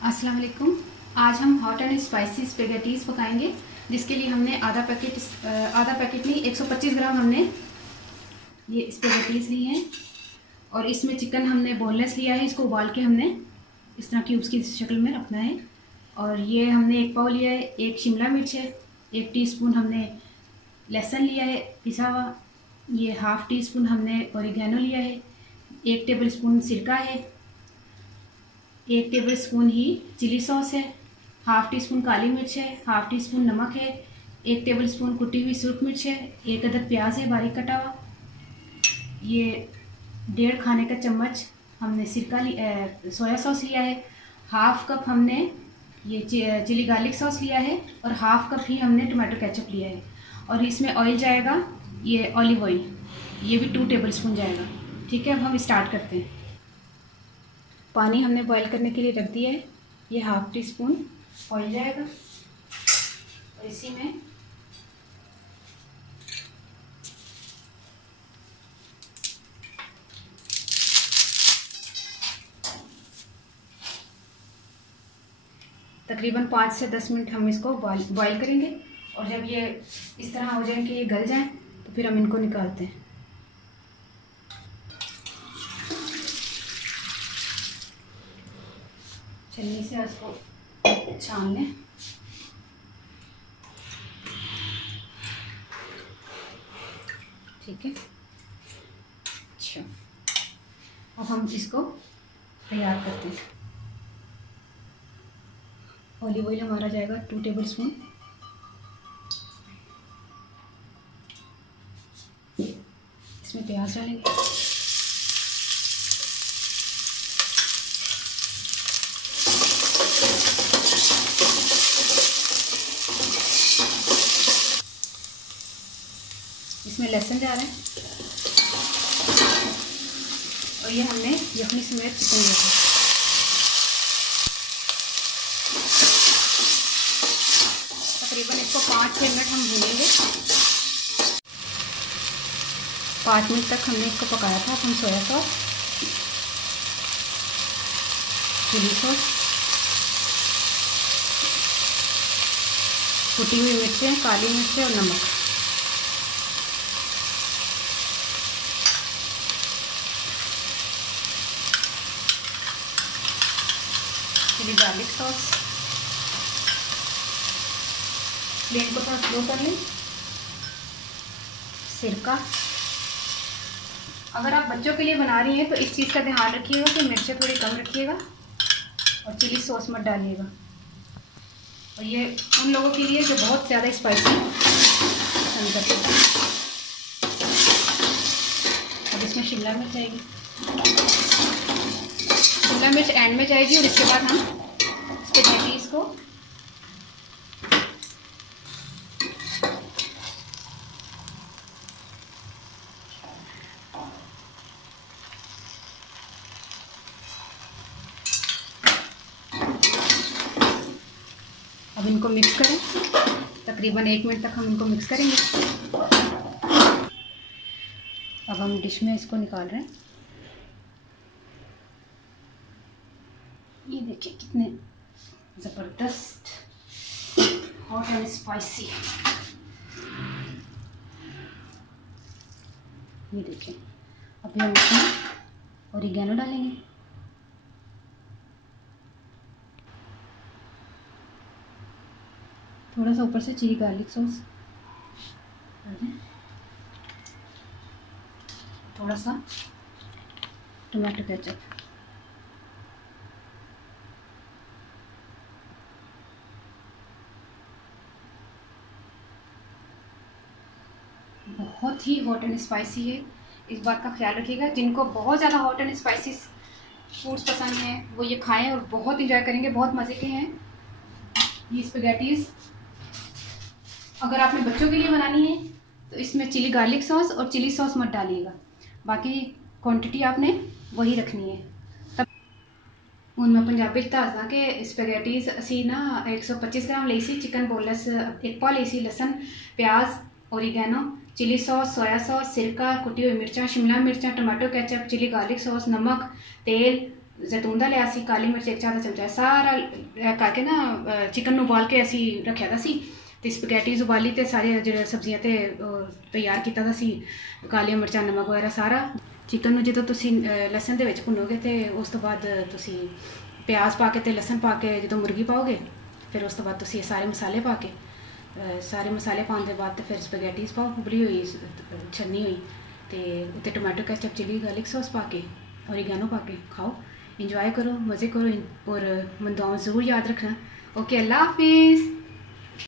अस्सलाम वालेकुम। आज हम हॉट एंड स्पाइसी स्पेगेटीज़ पकाएंगे, जिसके लिए हमने आधा पैकेट नहीं 125 ग्राम हमने ये स्पेगेटीज़ ली हैं। और इसमें चिकन हमने बोनलेस लिया है, इसको उबाल के हमने इस तरह क्यूब्स की शक्ल में रखना है। और ये हमने एक पाव लिया है, एक शिमला मिर्च है, 1 टीस्पून हमने लहसुन लिया है पिसा हुआ, ये हाफ़ टी स्पून हमने ओरिगेनो लिया है, 1 टेबलस्पून सिरका है, 1 टेबलस्पून ही चिली सॉस है, हाफ़ टी स्पून काली मिर्च है, हाफ़ टी स्पून नमक है, 1 टेबलस्पून कुटी हुई सुरख मिर्च है, 1 अदद प्याज है बारीक कटा हुआ, ये 1.5 खाने का चम्मच हमने सोया सॉस लिया है, हाफ़ कप हमने ये चिली गार्लिक सॉस लिया है और हाफ़ कप ही हमने टमाटो केचप लिया है। और इसमें ऑयल जाएगा, ये ऑलिव ऑयल, ये भी 2 टेबलस्पून जाएगा। ठीक है, अब हम स्टार्ट करते हैं। पानी हमने बॉईल करने के लिए रख दिया है, ये हाफ़ टी स्पून ऑयल जाएगा और इसी में तकरीबन 5 से 10 मिनट हम इसको बॉईल करेंगे। और जब ये इस तरह हो जाए कि ये गल जाए तो फिर हम इनको निकालते हैं। छन्नी से इसको छान लें। ठीक है, अच्छा अब हम इसको तैयार करते हैं। ऑलिव ऑयल हमारा जाएगा 2 टेबलस्पून, इसमें प्याज डालेंगे, इसमें लहसुन जा रहा है और ये हमने यखनी समेत चिकन लिया है। तकरीबन इसको 5-6 मिनट हम भूनेंगे। 5 मिनट तक हमने इसको पकाया था। हम सोया सॉस, चिली सॉस, कुटी हुई मिर्चें, काली मिर्चें और नमक, चिली गार्लिक सॉस, फ्लेम को थोड़ा स्लो कर लें, सिरका। अगर आप बच्चों के लिए बना रही हैं तो इस चीज़ का ध्यान रखिएगा कि मिर्चें थोड़ी कम रखिएगा और चिली सॉस मत डालिएगा। और ये उन लोगों के लिए जो बहुत ज़्यादा स्पाइसी पसंद करते हैं। अब इसमें शिमला मिर्च आएगी, शिमला मिर्च एंड में जाएगी और इसके बाद हम स्पेगेटीज़ को अब इनको मिक्स करें। तकरीबन 1 मिनट तक हम इनको मिक्स करेंगे। अब हम डिश में इसको निकाल रहे हैं। ये देखिए कितने ज़बरदस्त हॉट एंड स्पाइसी। ये देखिए, अभी हम इसमें ओरिगेनो डालेंगे, थोड़ा सा ऊपर से चिली गार्लिक सॉस, थोड़ा सा टमाटो केचप, बहुत ही हॉट एंड स्पाइसी है। इस बात का ख्याल रखिएगा, जिनको बहुत ज़्यादा हॉट एंड स्पाइसी फूड्स पसंद हैं वो ये खाएं और बहुत इंजॉय करेंगे, बहुत मज़े के हैं ये स्पेगेटीज़। अगर आपने बच्चों के लिए बनानी है तो इसमें चिली गार्लिक सॉस और चिली सॉस मत डालिएगा, बाकी क्वांटिटी आपने वही रखनी है। तब उनमें पंजाबी दसदा कि स्पेगेटीज़ असी ना 125 ग्राम ली सी चिकन बोनलेस, 1 पाव ली सी लसन, प्याज, oregano, chilli sauce, soya sauce, सिरका, कुटी हुई मिर्चा, शिमला मिर्चा, tomato ketchup, chilli garlic sauce, नमक, तेल, जैतून का लिया सी, काली मिर्च 1 4 चमचा सारा करके ना चिकन उबाल के असी रखा था सी, तो स्पगैटीज उबाली तो सारे जो सब्जियां तो तैयार किया था सी, कालियां मिर्चा नमक वगैरह सारा। चिकन में जो तुम लसन के भुनोगे तो उस तो बाद तुम प्याज पा के लसन पा के जो मुर्गी पाओगे, फिर उस तो बाद तुम सारे मसाले पा के सारे मसाले पाने के बाद फिर स्पगैटीज पाओ उबली हुई छन्नी हुई, तो उत्ते tomato ketchup chilli garlic sauce पा के ओरिगैनो पा के खाओ, इंजॉय करो, मज़े करो और मन दुआओं ज़रूर याद रखना। ओके, अल्लाह हाफिज़।